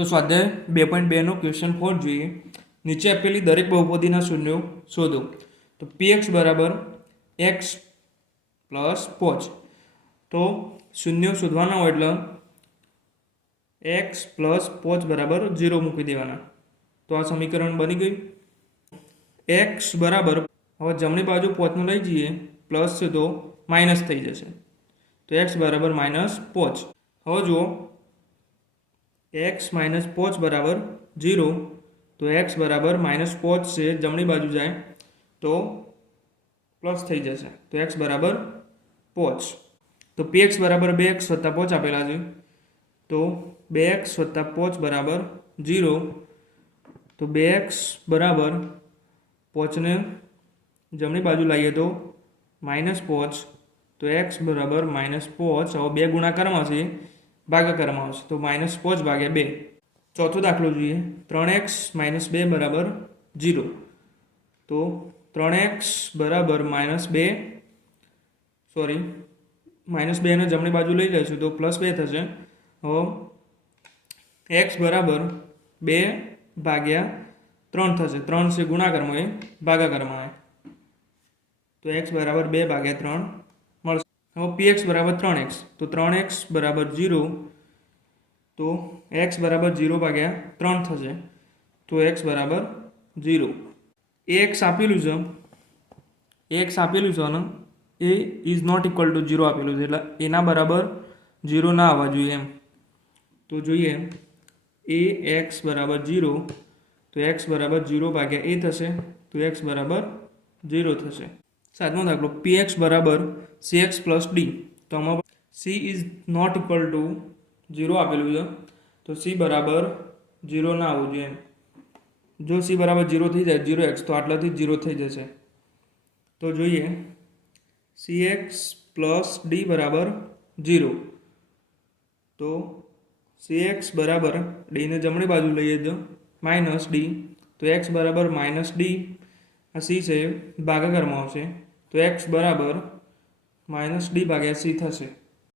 તો સ્વાધ્યાય 2.2 ક્વેશ્ચન 4 જોઈએ. નીચે આપેલી દરેક બહુપદીના શૂન્યો શોધો. તો px બરાબર x પ્લસ 5. તો શૂન્યો શોધવાના હોય એટલે x પ્લસ 5 બરાબર 0 મૂકી દેવાના. તો આ સમીકરણ બની ગયું. x બરાબર, હવે જમણી બાજુ 5 લઈ જઈએ, પ્લસ છે તો માઇનસ થઈ જશે. તો x બરાબર -5. હવે જુઓ, x -5 બરાબર 0. તો x બરાબર -5 છે, જમણી બાજુ જાય તો પ્લસ થઈ જશે. તો x બરાબર 5. તો px બરાબર 2x વત્તા 5 આપેલા છે. તો 2x વત્તા 5 બરાબર 0. તો 2x બરાબર 5 ને જમણી બાજુ લાવીએ તો -5. તો x બરાબર -5. હવે બે ગુણાકારમાં છે, ભાગાકારમાં આવશે. તો -5 ભાગ્યા 2. ચોથો દાખલો જોઈએ. 3x - 2 બરાબર 0. તો 3x બરાબર -2 ને જમણી બાજુ લઈ લઈશું તો +2 થશે. હવે x બરાબર 2 ભાગ્યા 3 થશે. 3 છે ગુણાકારમાં, એ ભાગાકારમાં આવે. તો x બરાબર 2 ભાગ્યા 3 મળશે. હવે px બરાબર 3x. તો 3x બરાબર 0. તો x બરાબર 0 ભાગ્યા 3 થશે. તો x બરાબર 0. ax આપેલું છે, અને એ ઇઝ નોટ ઇક્વલ ટુ 0 આપેલું છે, એટલે એના બરાબર 0 ના આવવા જોઈએ એમ. તો જોઈએ, ax બરાબર 0. તો x બરાબર 0 ભાગ્યા a થશે. તો x બરાબર 0 થશે. સાતમો દાખલો. px બરાબર cx પ્લસ d. તો આમાં c is not equal to 0 આપેલું છે, તો c બરાબર 0 ના આવવું જોઈએ. જો c બરાબર 0 થઈ જાય, 0x, તો આટલાથી 0 થઈ જશે. તો જોઈએ, cx પ્લસ d બરાબર 0. તો cx બરાબર d ને જમણી બાજુ લઈએ તો -d. તો x બરાબર -d. આ c છે, ભાગાકારમાં આવશે. તો x બરાબર -d ભાગ્યા c થશે.